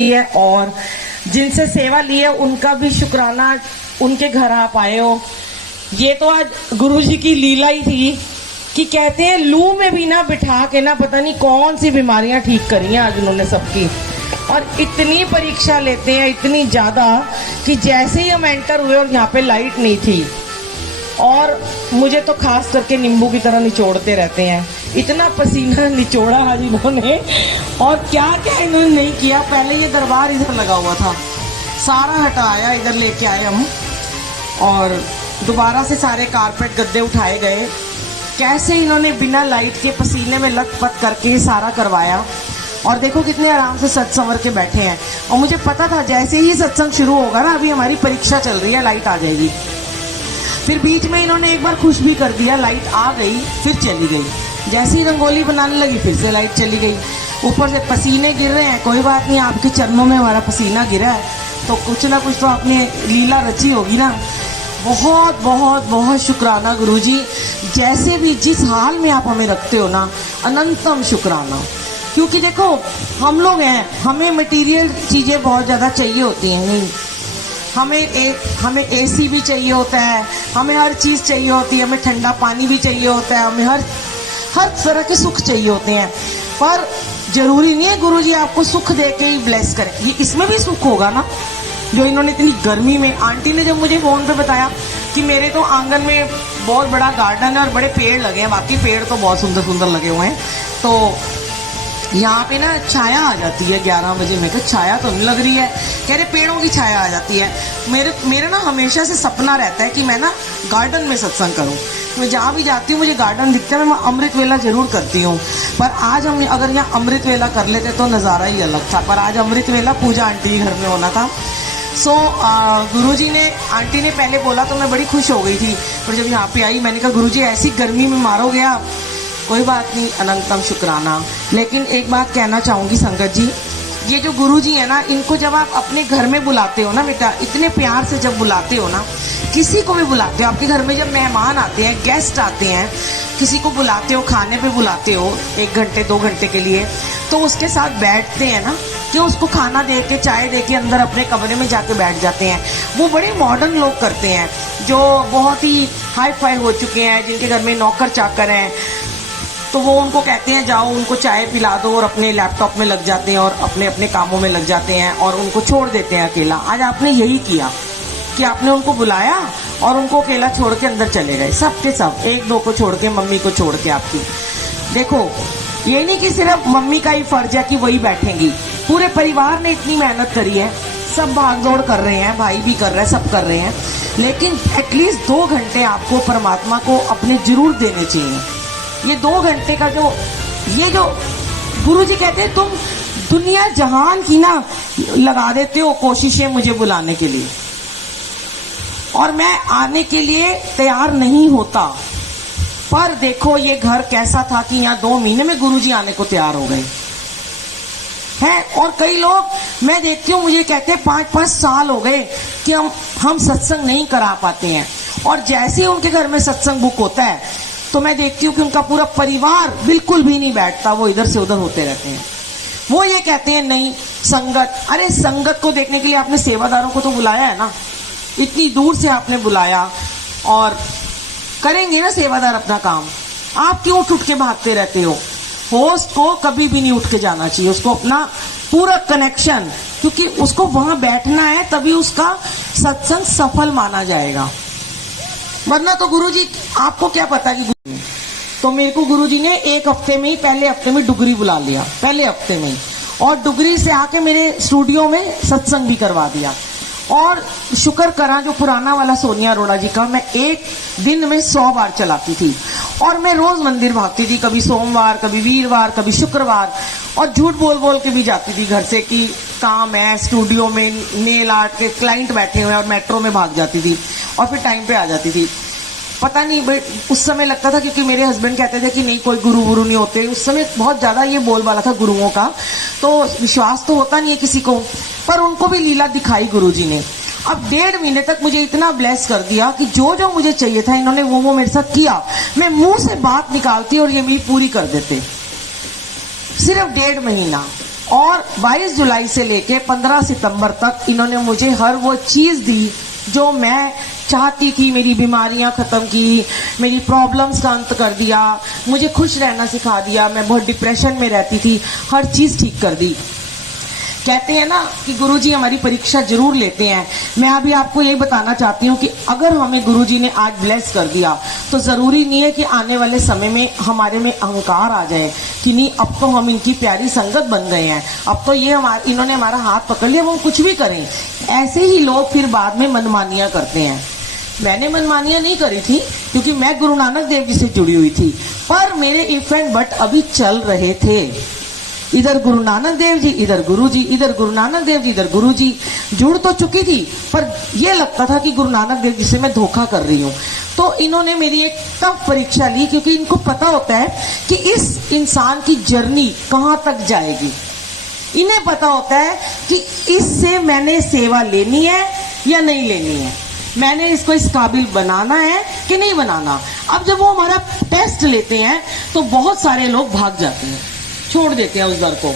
है और जिनसे सेवा ली है उनका भी शुक्राना, उनके घर आप आए हो। ये तो आज गुरुजी की लीला ही थी कि कहते हैं लू में भी ना बिठा के ना पता नहीं कौन सी बीमारियां ठीक करी हैं आज उन्होंने सबकी। और इतनी परीक्षा लेते हैं, इतनी ज्यादा कि जैसे ही हम एंटर हुए और यहाँ पे लाइट नहीं थी और मुझे तो खास करके नींबू की तरह निचोड़ते रहते हैं। इतना पसीना निचोड़ा आज इन्होंने और क्या क्या इन्होंने नहीं किया। पहले ये दरबार इधर लगा हुआ था, सारा हटाया, इधर लेके आए हम और दोबारा से सारे कारपेट गद्दे उठाए गए। कैसे इन्होंने बिना लाइट के पसीने में लथपथ करके सारा करवाया और देखो कितने आराम से सच संवर के बैठे हैं। और मुझे पता था जैसे ही सत्संग शुरू होगा ना, अभी हमारी परीक्षा चल रही है, लाइट आ जाएगी। फिर बीच में इन्होंने एक बार खुश भी कर दिया, लाइट आ गई फिर चली गई। जैसे ही रंगोली बनाने लगी फिर से लाइट चली गई। ऊपर से पसीने गिर रहे हैं, कोई बात नहीं, आपके चरणों में हमारा पसीना गिरा है तो कुछ ना कुछ तो आपने लीला रची होगी ना। बहुत बहुत बहुत शुक्राना गुरुजी, जैसे भी जिस हाल में आप हमें रखते हो ना, अनंतम शुक्राना। क्योंकि देखो हम लोग हैं, हमें मटेरियल चीजें बहुत ज्यादा चाहिए होती हैं, नहीं हमें एसी भी चाहिए होता है, हमें हर चीज चाहिए होती है, हमें ठंडा पानी भी चाहिए होता है, हमें हर तरह के सुख चाहिए होते हैं। पर जरूरी नहीं है गुरुजी आपको सुख दे के ही ब्लेस करें। ये इसमें भी सुख होगा ना, जो इन्होंने इतनी गर्मी में, आंटी ने जब मुझे फोन पे बताया कि मेरे तो आंगन में बहुत बड़ा गार्डन है और बड़े पेड़ लगे हैं, बाकी पेड़ तो बहुत सुंदर सुंदर लगे हुए हैं, तो यहाँ पे ना छाया आ जाती है 11 बजे। मैं कहा छाया तो नहीं लग रही है, कह रहे पेड़ों की छाया आ जाती है। मेरे ना हमेशा से सपना रहता है कि मैं ना गार्डन में सत्संग करूं। मैं जहाँ भी जाती हूँ मुझे गार्डन दिखता है, मैं अमृत वेला जरूर करती हूँ। पर आज हम अगर यहाँ अमृत वेला कर लेते तो नज़ारा ही अलग था। पर आज अमृत वेला पूजा आंटी के घर में होना था। गुरुजी ने, आंटी ने पहले बोला तो मैं बड़ी खुश हो गई थी, पर जब यहाँ पे आई मैंने कहा गुरुजी ऐसी गर्मी में मारोगे आप, कोई बात नहीं, अनंतम शुक्राना। लेकिन एक बात कहना चाहूंगी संगत जी, ये जो गुरुजी है ना, इनको जब आप अपने घर में बुलाते हो ना बेटा, इतने प्यार से जब बुलाते हो ना, किसी को भी बुलाते हो, आपके घर में जब मेहमान आते हैं, गेस्ट आते हैं, किसी को बुलाते हो, खाने पे बुलाते हो 1 घंटे 2 घंटे के लिए, तो उसके साथ बैठते हैं ना, कि उसको खाना दे के, चाय दे के अंदर अपने कमरे में जाके बैठ जाते हैं। वो बड़े मॉडर्न लोग करते हैं जो बहुत ही हाई फाई हो चुके हैं, जिनके घर में नौकर चाकर हैं, तो वो उनको कहते हैं जाओ उनको चाय पिला दो और अपने लैपटॉप में लग जाते हैं और अपने अपने कामों में लग जाते हैं और उनको छोड़ देते हैं अकेला। आज आपने यही किया कि आपने उनको बुलाया और उनको अकेला छोड़ के अंदर चले गए, सब के सब, 1-2 को छोड़ के, मम्मी को छोड़ के। आपकी देखो ये नहीं कि सिर्फ मम्मी का ही फर्ज है कि वही बैठेंगी, पूरे परिवार ने इतनी मेहनत करी है, सब भागदौड़ कर रहे हैं, भाई भी कर रहे हैं, सब कर रहे हैं, लेकिन एटलीस्ट 2 घंटे आपको परमात्मा को अपने जरूर देने चाहिए। ये 2 घंटे का जो गुरुजी कहते हैं तुम दुनिया जहान की ना लगा देते हो कोशिशें मुझे बुलाने के लिए, और मैं आने के लिए तैयार नहीं होता। पर देखो ये घर कैसा था कि यहाँ 2 महीने में गुरुजी आने को तैयार हो गए हैं। और कई लोग मैं देखती हूँ मुझे कहते हैं 5-5 साल हो गए कि हम सत्संग नहीं करा पाते हैं, और जैसे ही उनके घर में सत्संग बुक होता है तो मैं देखती हूँ कि उनका पूरा परिवार बिल्कुल भी नहीं बैठता, वो इधर से उधर होते रहते हैं। वो ये कहते हैं नहीं संगत, अरे संगत को देखने के लिए आपने सेवादारों को तो बुलाया है ना, इतनी दूर से आपने बुलाया, और करेंगे ना सेवादार अपना काम, आप क्यों उठ के भागते रहते हो। होस्ट को कभी भी नहीं उठ के जाना चाहिए, उसको अपना पूरा कनेक्शन, क्योंकि उसको वहां बैठना है, तभी उसका सत्संग सफल माना जाएगा। वरना तो गुरुजी आपको क्या पता कि तो मेरे को गुरुजी ने 1 हफ्ते में ही, पहले हफ्ते में डुगरी बुला लिया, पहले हफ्ते में ही, और डुगरी से आके मेरे स्टूडियो में सत्संग भी करवा दिया। और शुक्र करा जो पुराना वाला सोनिया अरोड़ा जी का मैं 1 दिन में 100 बार चलाती थी, और मैं रोज मंदिर भागती थी, कभी सोमवार, कभी वीरवार, कभी शुक्रवार, और झूठ बोल बोल के भी जाती थी घर से कि काम है, स्टूडियो में नेल आर्ट के क्लाइंट बैठे हुए हैं, और मेट्रो में भाग जाती थी और फिर टाइम पे आ जाती थी। पता नहीं भाई उस समय लगता था, क्योंकि मेरे हस्बैंड कहते थे कि नहीं कोई गुरु नहीं होते, उस समय बहुत ज्यादा ये बोलबाला था गुरुओं का, तो विश्वास तो होता नहीं है किसी को, पर उनको भी लीला दिखाई गुरुजी ने। अब 1.5 महीने तक मुझे इतना ब्लेस कर दिया कि जो मुझे चाहिए था इन्होंने वो मेरे साथ किया। मैं मुंह से बात निकालती और ये मेरी पूरी कर देते, सिर्फ 1.5 महीना। और 22 जुलाई से लेके 15 सितंबर तक इन्होंने मुझे हर वो चीज दी जो मैं चाहती थी। मेरी बीमारियां खत्म की, मेरी प्रॉब्लम्स का अंत कर दिया, मुझे खुश रहना सिखा दिया। मैं बहुत डिप्रेशन में रहती थी, हर चीज ठीक कर दी। कहते हैं ना कि गुरुजी हमारी परीक्षा जरूर लेते हैं। मैं अभी आपको यही बताना चाहती हूँ कि अगर हमें गुरुजी ने आज ब्लेस कर दिया तो जरूरी नहीं है कि आने वाले समय में हमारे में अहंकार आ जाए कि नहीं अब तो हम इनकी प्यारी संगत बन गए हैं, अब तो ये इन्होंने हमारा हाथ पकड़ लिया, वो कुछ भी करें। ऐसे ही लोग फिर बाद में मनमानियां करते हैं। मैंने मनमानियां नहीं करी थी क्योंकि मैं गुरु नानक देव जी से जुड़ी हुई थी, पर मेरे इफ एंड बट अभी चल रहे थे। इधर गुरु नानक देव जी, इधर गुरु जी, इधर गुरु नानक देव जी, इधर गुरु जी। जुड़ तो चुकी थी पर यह लगता था कि गुरु नानक देव जी से मैं धोखा कर रही हूँ। तो इन्होंने मेरी एक टफ परीक्षा ली क्योंकि इनको पता होता है कि इस इंसान की जर्नी कहाँ तक जाएगी। इन्हें पता होता है कि इससे मैंने सेवा लेनी है या नहीं लेनी है, मैंने इसको इस काबिल बनाना है कि नहीं बनाना। अब जब वो हमारा टेस्ट लेते हैं तो बहुत सारे लोग भाग जाते हैं, छोड़ देते हैं उस दर को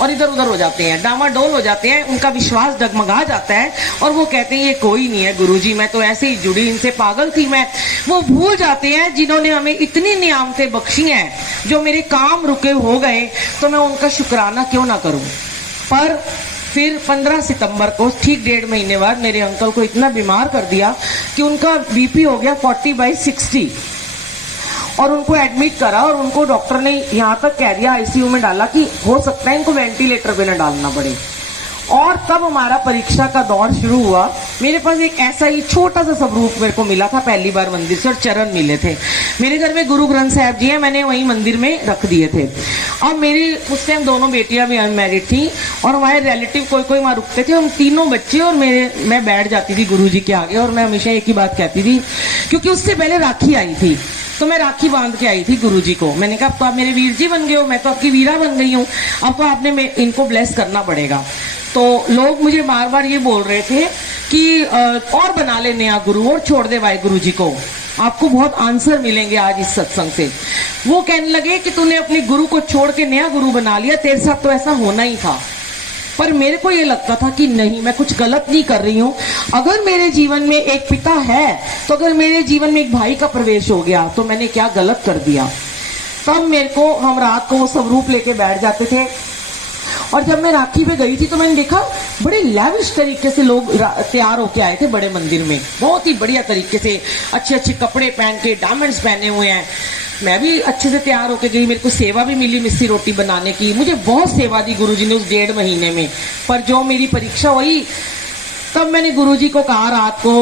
और इधर उधर हो जाते हैं, डामाडोल हो जाते हैं, उनका विश्वास डगमगा जाता है और वो कहते हैं ये कोई नहीं है गुरुजी, मैं तो ऐसे ही जुड़ी, इनसे पागल थी मैं। वो भूल जाते हैं जिन्होंने हमें इतनी नियामतें बख्शी हैं, जो मेरे काम रुके हो गए तो मैं उनका शुक्राना क्यों ना करूं। पर फिर 15 सितंबर को ठीक 1.5 महीने बाद मेरे अंकल को इतना बीमार कर दिया कि उनका बीपी हो गया 40/60 और उनको एडमिट करा और उनको डॉक्टर ने यहाँ तक कह दिया, आईसीयू में डाला कि हो सकता है इनको वेंटिलेटर पे न डालना पड़े। और तब हमारा परीक्षा का दौर शुरू हुआ। मेरे पास एक ऐसा ही छोटा सा स्वरूप मेरे को मिला था पहली बार मंदिर से और चरण मिले थे। मेरे घर में गुरु ग्रंथ साहब जी हैं, मैंने वहीं मंदिर में रख दिए थे। और मेरी उस टाइम दोनों बेटियां भी अनमैरिड थी और हमारे रिलेटिव कोई कोई वहां रुकते थे। हम तीनों बच्चे और मैं बैठ जाती थी गुरु जी के आगे और मैं हमेशा एक ही बात कहती थी, क्योंकि उससे पहले राखी आई थी तो मैं राखी बांध के आई थी गुरुजी को। मैंने कहा अब तो आप मेरे वीर जी बन गए हो, मैं तो आपकी वीरा बन गई हूँ, अब तो आपने इनको ब्लेस करना पड़ेगा। तो लोग मुझे बार बार ये बोल रहे थे कि और बना ले नया गुरु और छोड़ दे भाई गुरु जी को, आपको बहुत आंसर मिलेंगे आज इस सत्संग से। वो कहने लगे कि तूने अपने गुरु को छोड़ के नया गुरु बना लिया, तेरे साथ तो ऐसा होना ही था। पर मेरे को ये लगता था कि नहीं, मैं कुछ गलत नहीं कर रही हूँ। अगर मेरे जीवन में एक पिता है तो अगर मेरे जीवन में एक भाई का प्रवेश हो गया तो मैंने क्या गलत कर दिया। तब मेरे को, हम रात को वो स्वरूप लेके बैठ जाते थे और जब मैं राखी पे गई थी तो मैंने देखा बड़े लैविश तरीके से लोग तैयार होके आए थे बड़े मंदिर में, बहुत ही बढ़िया तरीके से, अच्छे अच्छे कपड़े पहन के, डायमंड्स पहने हुए हैं। मैं भी अच्छे से तैयार होके गई, मेरे को सेवा भी मिली मिस्सी रोटी बनाने की, मुझे बहुत सेवा दी गुरुजी ने उस 1.5 महीने में। पर जो मेरी परीक्षा हुई तब मैंने गुरुजी को कहा, रात को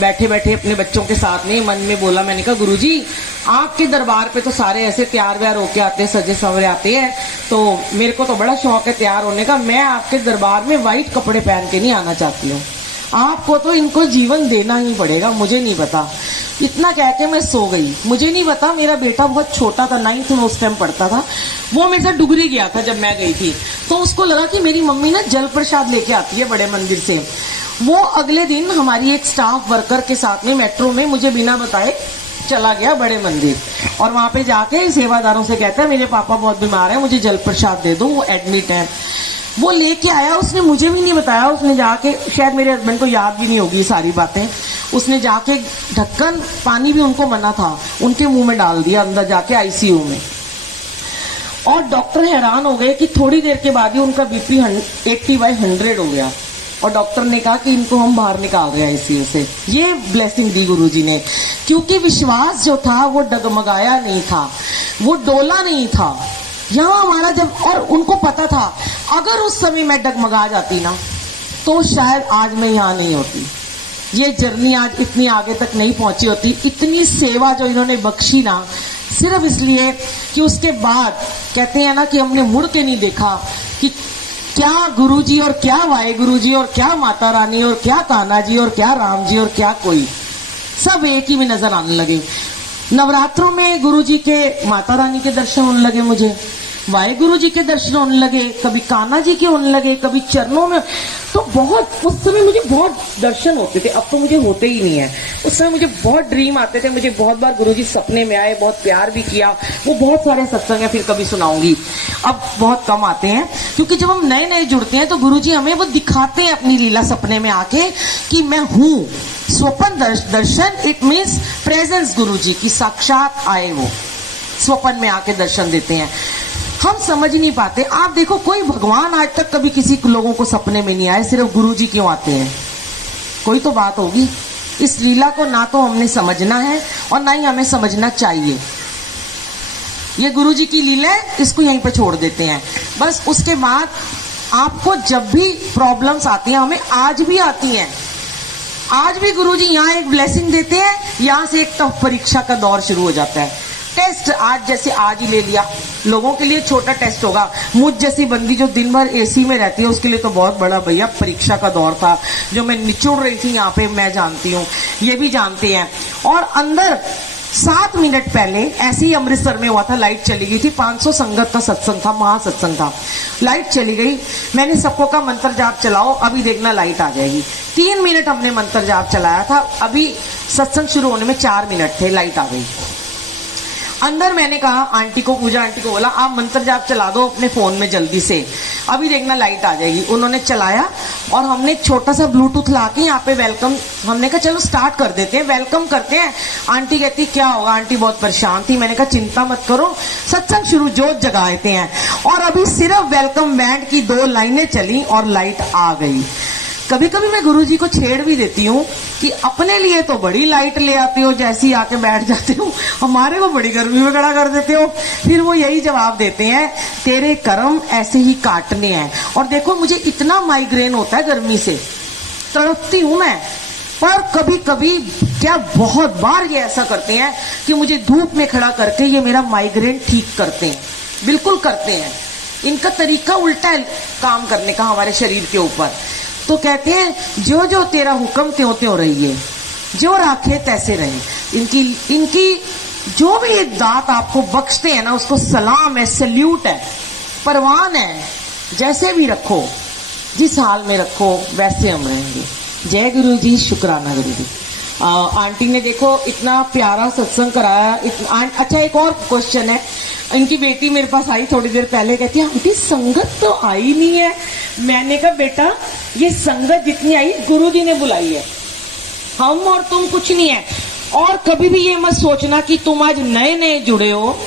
बैठे बैठे अपने बच्चों के साथ में मन में बोला, मैंने कहा गुरुजी आपके दरबार पे तो सारे ऐसे तैयार व्यार होके आते हैं, सजे सवरे आते हैं, तो मेरे को तो बड़ा शौक है तैयार होने का, मैं आपके दरबार में व्हाइट कपड़े पहन के नहीं आना चाहती हूँ, आपको तो इनको जीवन देना ही पड़ेगा, मुझे नहीं पता। इतना कह के मैं सो गई। मुझे नहीं पता, मेरा बेटा बहुत छोटा था, 9th में उस टाइम पढ़ता था, वो मेरे साथ डुगरी गया था जब मैं गई थी, तो उसको लगा कि मेरी मम्मी ना जल प्रसाद लेके आती है बड़े मंदिर से। वो अगले दिन हमारी एक स्टाफ वर्कर के साथ में मेट्रो में मुझे बिना बताए चला गया बड़े मंदिर और वहां पे जाके सेवादारों से कहता है मेरे पापा बहुत बीमार है, मुझे जल प्रसाद दे दो, वो एडमिट है। वो लेके आया, उसने मुझे भी नहीं बताया, उसने जाके, शायद मेरे हस्बैंड को याद भी नहीं होगी सारी बातें, उसने जाके ढक्कन, पानी भी उनको मना था, उनके मुंह में डाल दिया अंदर जाके आईसीयू में। और डॉक्टर हैरान हो गए कि थोड़ी देर के बाद ही उनका बीपी 80/100 हो गया और डॉक्टर ने कहा कि इनको हम बाहर निकाल रहे हैं आईसीयू से। ये ब्लेसिंग दी गुरुजी ने, क्योंकि विश्वास जो था वो डगमगाया नहीं था, वो डोला नहीं था। यहाँ हमारा जब, और उनको पता था अगर उस समय मैं डगमगा जाती ना तो शायद आज मैं यहाँ नहीं होती, ये जर्नी आज इतनी आगे तक नहीं पहुंची होती। इतनी सेवा जो इन्होंने बख्शी ना, सिर्फ इसलिए कि उसके बाद कहते हैं ना कि हमने मुड़ के नहीं देखा कि क्या गुरुजी और क्या वाहेगुरु जी और क्या माता रानी और क्या कान्हा जी और क्या राम जी और क्या कोई, सब एक ही में नजर आने लगे। नवरात्रों में गुरुजी के, माता रानी के दर्शन होने लगे मुझे, वाहेगुरु जी के दर्शन होने लगे, कभी कान्हा जी के होने लगे, कभी चरणों में। तो बहुत उस समय मुझे बहुत दर्शन होते थे, अब तो मुझे होते ही नहीं है। उस समय मुझे बहुत ड्रीम आते थे, मुझे बहुत बार गुरु जी सपने में आए, बहुत प्यार भी किया। वो बहुत सारे सत्संग है, फिर कभी सुनाऊंगी। अब बहुत कम आते हैं क्योंकि जब हम नए नए जुड़ते हैं तो गुरु जी हमें वो दिखाते हैं अपनी लीला सपने में आके कि मैं हूं। स्वप्न दर्शन इट मीन्स प्रेजेंस गुरु जी की, साक्षात आए वो स्वप्न में आके दर्शन देते हैं। हम समझ नहीं पाते। आप देखो कोई भगवान आज तक कभी किसी लोगों को सपने में नहीं आए, सिर्फ गुरुजी क्यों आते हैं? कोई तो बात होगी। इस लीला को ना तो हमने समझना है और ना ही हमें समझना चाहिए। ये गुरुजी की लीला है, इसको यहीं पे छोड़ देते हैं बस। उसके बाद आपको जब भी प्रॉब्लम्स आती हैं, हमें आज भी आती हैं, आज भी गुरुजी यहाँ एक ब्लेसिंग देते हैं, यहाँ से एक टफ परीक्षा का दौर शुरू हो जाता है। टेस्ट आज जैसे आज ही ले लिया, लोगों के लिए छोटा टेस्ट होगा, मुझ जैसी बंदी जो दिन भर एसी में रहती है उसके लिए तो बहुत बड़ा भैया परीक्षा का दौर था, जो मैं निचोड़ रही थी यहाँ पे, मैं जानती हूँ, ये भी जानते हैं। और अंदर 7 मिनट पहले ऐसे ही अमृतसर में हुआ था, लाइट चली गई थी, 500 संगत का सत्संग था, महासत्संग था, लाइट चली गई। मैंने सबको कहा मंत्र जाप चलाओ, अभी देखना लाइट आ जाएगी। 3 मिनट हमने मंत्र जाप चलाया था, अभी सत्संग शुरू होने में 4 मिनट थे, लाइट आ गई। अंदर मैंने कहा आंटी को, पूजा आंटी को बोला आप मंत्र जाप चला दो अपने फोन में जल्दी से, अभी देखना लाइट आ जाएगी। उन्होंने चलाया और हमने छोटा सा ब्लूटूथ लाके यहाँ पे वेलकम, हमने कहा चलो स्टार्ट कर देते हैं, वेलकम करते हैं। आंटी कहती क्या होगा, आंटी बहुत परेशान थी। मैंने कहा चिंता मत करो, सत्संग शुरू, जोत जगाते हैं। और अभी सिर्फ वेलकम बैंड की 2 लाइनें चली और लाइट आ गई। कभी कभी मैं गुरुजी को छेड़ भी देती हूँ कि अपने लिए तो बड़ी लाइट ले आते हो, जैसी आके बैठ जाते हो, हमारे को बड़ी गर्मी में खड़ा कर देते हो। फिर वो यही जवाब देते हैं, तेरे कर्म ऐसे ही काटने हैं। और देखो मुझे इतना माइग्रेन होता है गर्मी से, तड़पती हूं मैं, पर कभी कभी क्या बहुत बार ये ऐसा करते हैं कि मुझे धूप में खड़ा करके ये मेरा माइग्रेन ठीक करते हैं, बिल्कुल करते हैं। इनका तरीका उल्टा है काम करने का हमारे शरीर के ऊपर। तो कहते हैं जो जो तेरा हुक्म त्यों त्यों रहिए, जो राखे तैसे रहे। इनकी जो भी एक दात आपको बख्शते हैं ना, उसको सलाम है, सल्यूट है, परवान है। जैसे भी रखो, जिस हाल में रखो वैसे हम रहेंगे। जय गुरु जी, शुक्राना गुरु जी। आंटी ने देखो इतना प्यारा सत्संग कराया। अच्छा एक और क्वेश्चन है, इनकी बेटी मेरे पास आई थोड़ी देर पहले, कहती है आंटी संगत तो आई नहीं है। मैंने कहा बेटा ये संगत जितनी आई गुरु जी ने बुलाई है, हम और तुम कुछ नहीं है। और कभी भी ये मत सोचना कि तुम आज नए नए जुड़े हो,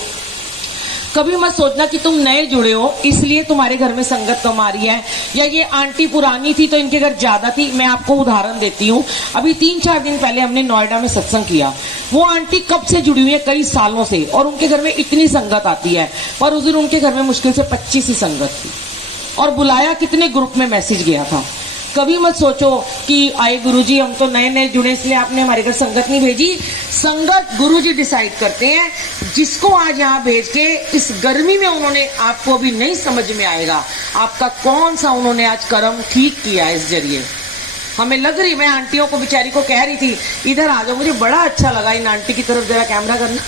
कभी मत सोचना कि तुम नए जुड़े हो इसलिए तुम्हारे घर में संगत कम आ रही है, या ये आंटी पुरानी थी तो इनके घर ज्यादा थी। मैं आपको उदाहरण देती हूँ, अभी 3-4 दिन पहले हमने नोएडा में सत्संग किया। वो आंटी कब से जुड़ी हुई है, कई सालों से, और उनके घर में इतनी संगत आती है, पर उस दिन उनके घर में मुश्किल से 25 ही संगत थी, और बुलाया कितने ग्रुप में मैसेज गया था। कभी मत सोचो कि आए गुरुजी हम तो नए नए जुड़े इसलिए आपने हमारे घर संगत नहीं भेजी। संगत गुरुजी डिसाइड करते हैं, जिसको आज यहाँ भेज के इस गर्मी में उन्होंने, आपको अभी नहीं समझ में आएगा आपका कौन सा उन्होंने आज कर्म ठीक किया है। इस जरिए हमें लग रही, मैं आंटियों को बेचारी को कह रही थी इधर आ जाओ, मुझे बड़ा अच्छा लगा इन आंटी की तरफ जरा कैमरा करना।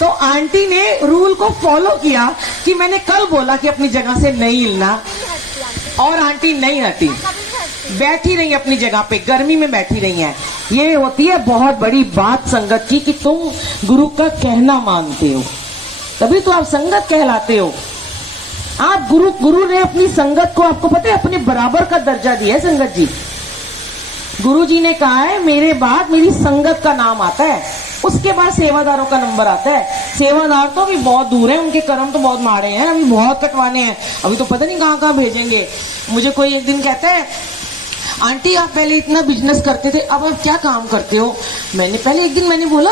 तो आंटी ने रूल को फॉलो किया कि मैंने कल बोला कि अपनी जगह से नहीं हिलना, और आंटी नहीं हटी, बैठी रही अपनी जगह पे, गर्मी में बैठी रही हैं। ये होती है बहुत बड़ी बात संगत की कि तुम गुरु का कहना मानते हो, तभी तो आप संगत कहलाते हो। आप गुरु ने अपनी संगत को, आपको पता है, अपने बराबर का दर्जा दिया है संगत जी। गुरु जी ने कहा है मेरे बाद मेरी संगत का नाम आता है, उसके बाद सेवादारों का नंबर आता है। सेवादार तो अभी बहुत दूर है, उनके कर्म तो बहुत माड़े हैं, अभी बहुत कटवाने हैं, अभी तो पता नहीं कहाँ कहाँ भेजेंगे। मुझे कोई एक दिन कहता है आंटी आप पहले इतना बिजनेस करते थे, अब आप क्या काम करते हो? मैंने पहले एक दिन मैंने बोला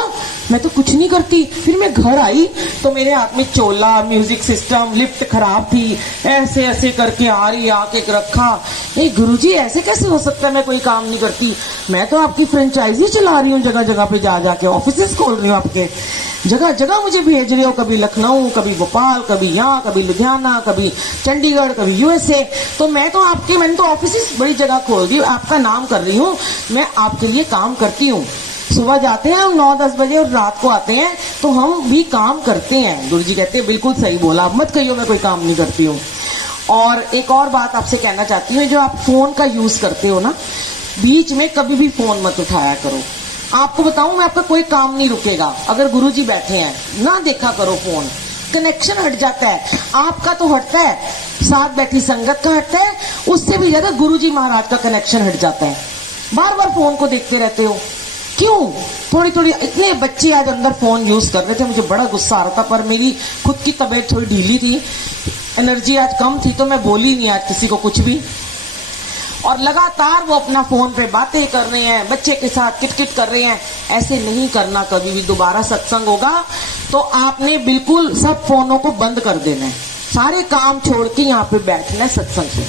मैं तो कुछ नहीं करती। फिर मैं घर आई तो मेरे हाथ में चोला, म्यूजिक सिस्टम, लिफ्ट खराब थी, ऐसे ऐसे करके आ रही, आके रखा। नहीं गुरुजी ऐसे कैसे हो सकता है, मैं कोई काम नहीं करती, मैं तो आपकी फ्रेंचाइजी चला रही हूँ, जगह जगह पे जा जाके ऑफिस खोल रही हूँ, आपके जगह जगह मुझे भेज रहे हो, कभी लखनऊ, कभी भोपाल, कभी यहाँ, कभी लुधियाना, कभी चंडीगढ़, कभी यूएसए। तो मैं तो मैंने तो ऑफिस बड़ी जगह खोल दी, आपका नाम कर रही हूँ, मैं आपके लिए काम करती हूँ। सुबह जाते हैं हम 9-10 बजे और रात को आते हैं, तो हम भी काम करते हैं। गुरु जी कहते हैं बिल्कुल सही बोला, मत कहियो मैं कोई काम नहीं करती हूँ। और एक और बात आपसे कहना चाहती हूँ, जो आप फोन का यूज करते हो ना, बीच में कभी भी फोन मत उठाया करो। आपको बताऊं मैं, आपका कोई काम नहीं रुकेगा। अगर गुरुजी बैठे हैं ना देखा करो फोन, कनेक्शन हट जाता है। आपका तो हटता है, साथ बैठी संगत का हटता है, उससे भी ज्यादा गुरुजी महाराज का कनेक्शन हट जाता है। बार बार फोन को देखते रहते हो क्यों? थोड़ी थोड़ी, इतने बच्चे आज अंदर फोन यूज कर रहे थे, मुझे बड़ा गुस्सा आ रहा था, पर मेरी खुद की तबीयत थोड़ी ढीली थी, एनर्जी आज कम थी, तो मैं बोली नहीं आज किसी को कुछ भी। और लगातार वो अपना फोन पे बातें कर रहे हैं, बच्चे के साथ किटकिट कर रहे हैं। ऐसे नहीं करना कभी भी। दोबारा सत्संग होगा तो आपने बिल्कुल सब फोनों को बंद कर देना है, सारे काम छोड़ के यहाँ पे बैठना है सत्संग से,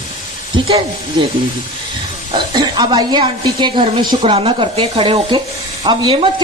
ठीक है? जय गुरु जी। अब आइए आंटी के घर में शुक्राना करते हैं खड़े होके। अब ये मत